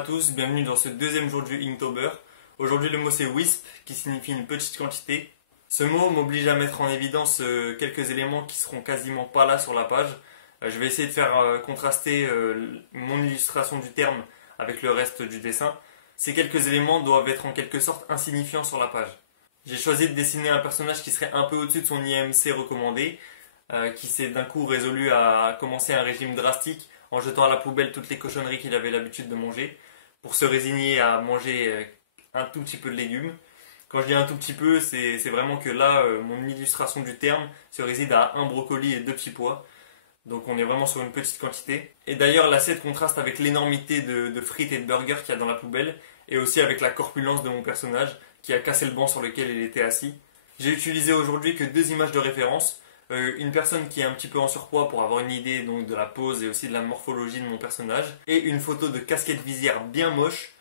à tous, bienvenue dans ce deuxième jour du Inktober. Aujourd'hui le mot c'est wisp qui signifie une petite quantité. Ce mot m'oblige à mettre en évidence quelques éléments qui seront quasiment pas là sur la page. Je vais essayer de faire contraster mon illustration du terme avec le reste du dessin. Ces quelques éléments doivent être en quelque sorte insignifiants sur la page. J'ai choisi de dessiner un personnage qui serait un peu au-dessus de son IMC recommandé, qui s'est d'un coup résolu à commencer un régime drastique en jetant à la poubelle toutes les cochonneries qu'il avait l'habitude de manger, pour se résigner à manger un tout petit peu de légumes. Quand je dis un tout petit peu, c'est vraiment que là, mon illustration du terme se réside à un brocoli et deux petits pois. Donc on est vraiment sur une petite quantité. Et d'ailleurs, l'assiette contraste avec l'énormité de frites et de burgers qu'il y a dans la poubelle, et aussi avec la corpulence de mon personnage, qui a cassé le banc sur lequel il était assis. J'ai utilisé aujourd'hui que deux images de référence. Une personne qui est un petit peu en surpoids pour avoir une idée donc, de la pose et aussi de la morphologie de mon personnage, et une photo de casquette visière bien moche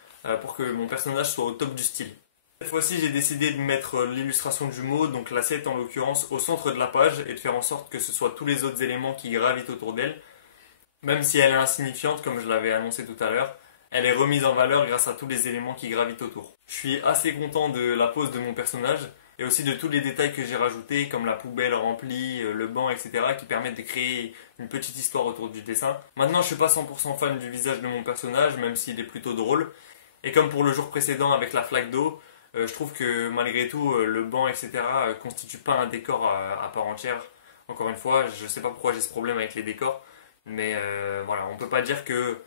pour que mon personnage soit au top du style. Cette fois-ci, j'ai décidé de mettre l'illustration du mot, donc l'assiette en l'occurrence, au centre de la page et de faire en sorte que ce soit tous les autres éléments qui gravitent autour d'elle. Même si elle est insignifiante, comme je l'avais annoncé tout à l'heure, elle est remise en valeur grâce à tous les éléments qui gravitent autour. Je suis assez content de la pose de mon personnage et aussi de tous les détails que j'ai rajoutés, comme la poubelle remplie, le banc, etc., qui permettent de créer une petite histoire autour du dessin. Maintenant, je suis pas 100% fan du visage de mon personnage, même s'il est plutôt drôle. Et comme pour le jour précédent avec la flaque d'eau, je trouve que malgré tout, le banc, etc., constitue pas un décor à part entière. Encore une fois, je sais pas pourquoi j'ai ce problème avec les décors, mais voilà, on peut pas dire que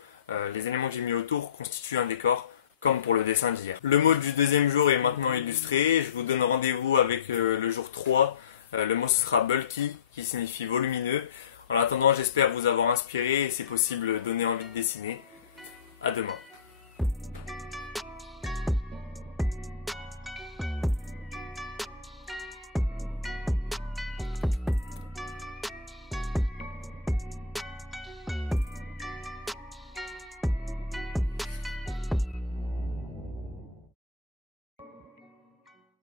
les éléments que j'ai mis autour constituent un décor, comme pour le dessin d'hier. Le mot du deuxième jour est maintenant illustré. Je vous donne rendez-vous avec le jour 3. Le mot ce sera bulky, qui signifie volumineux. En attendant, j'espère vous avoir inspiré et si possible donner envie de dessiner. À demain.